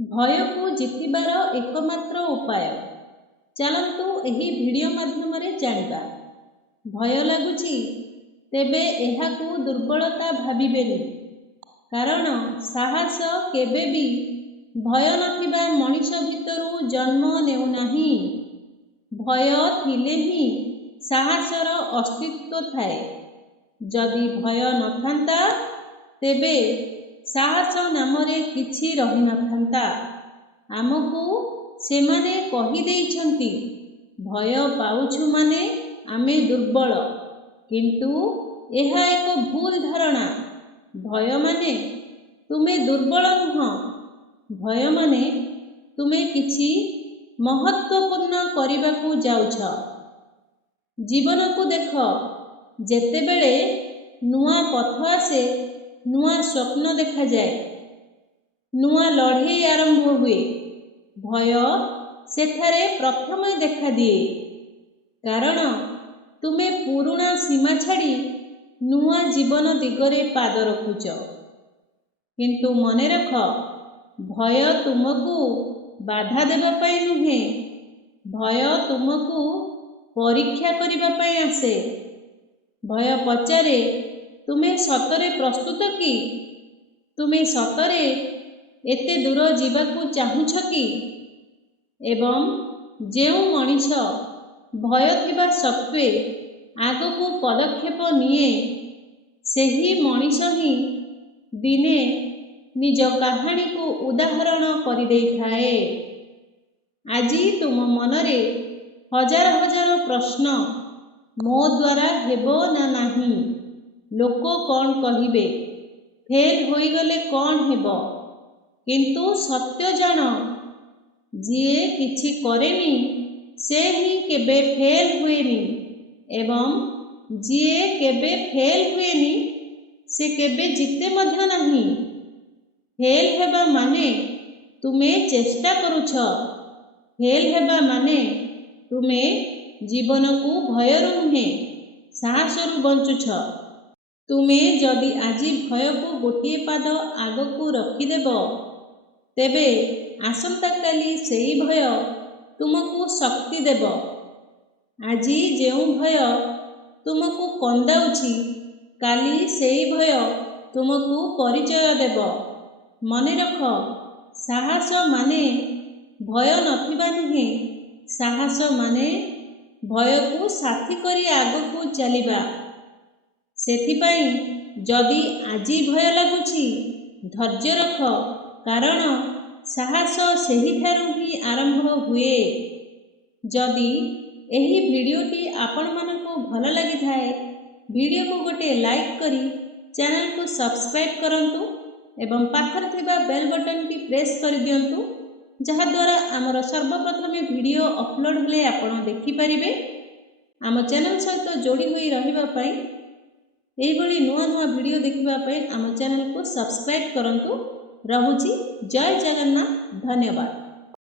भय को जितिबार एकमात्र उपाय चलतु एही वीडियो माध्यम जानिबा। भय लगुची तेबे एहाकू दुर्बलता भाबिबेनी, कारण साहस केबे भी भय नथिबा मनीष भितरु जन्म नेउनाही। भय थिले ही साहसर अस्तित्व थाए। जदि भय नथांता तेबे साहस नामरे किछि रही नथांता। आमकू सेमाने कहि देइछंती भय पाउछु माने आमे दुर्बल, किंतु एहा एक भूल धारणा। भय माने तुमे दुर्बल नुह, भय माने तुमे किछि महत्वपूर्ण करिबाकू जाउछ। जीवन को देख, जेतेबेले नुआ पथ आसे नुआ स्वप्न देखा जाए, नुआ लड़ाई आरंभ हुए, भय सेठारे प्रथम देखा दिए। कारण तुमे पुराणा सीमा छाड़ी नुआ जीवन दिगरे पाद रखुच। किंतु मने रख, भय तुमको बाधा देबा पाई नुहे, भय तुमको परीक्षा करिबा पाई आसे। भय पचारे तुमे सतरे प्रस्तुत कि? तुमे सतरे एते दूर जीवाकू चाहुछ कि? एवं जेउ मनीष भय थिबा सत्वे आगकू पदक्षेप निये, सेही मनीष ही दिने निज कहानी को उदाहरण करि देइथाए। आजी तुम मनरे हजार हजार प्रश्न, मो द्वारा हेबो ना नाही, लोक कौन कहिबे, फेल होई गले कौन हेबो। किंतु सत्य जान, जिए किछि करेनी से ही केबे फेल हुएनी, एवं जिए केबे फेल हुएनी से केबे जिते मध्य नाही। फेल हेबा माने तुमे चेष्टा करुछ, फेल हेबा माने तुमे जीवन को भयरु नुहे साहसरु बंचुछ। तुमे जदि आजी भय को गोटे पाद आगकू रखिदेब, तेबे आसंता काली सेई भय तुमको शक्ति देब। आजी जेउ भय तुमको कंदाउछि, काली सेई भय तुमको परिचय देब। मने रख, साहस माने भय नथिबा नुहे, साहस माने भय को साथी करी आगकू चलिबा। सेथिपाई जदि आजी भय लगुछि, धैर्य रख, कारण साहस सेही ठारू ही आरंभ हुए। जदि एही वीडियोटी आपण मानकू भल लगी थाए, वीडियो को गोटे लाइक करी चैनल को सब्सक्राइब करंतु एवं पाखर थिबा बेल बटन टी प्रेस कर दियंतु, जहा द्वारा आमर सर्वप्रथमे वीडियो अपलोड हेले आपण देखि परिबे। आम चैनल सहित जोड़ी होई रहिबा पई, एहिभଳି नुआ नुआ वीडियो देखिबा पई आम चैनल को सब्सक्राइब करंतु। रहुछि, जय जगन्नाथ, धन्यवाद।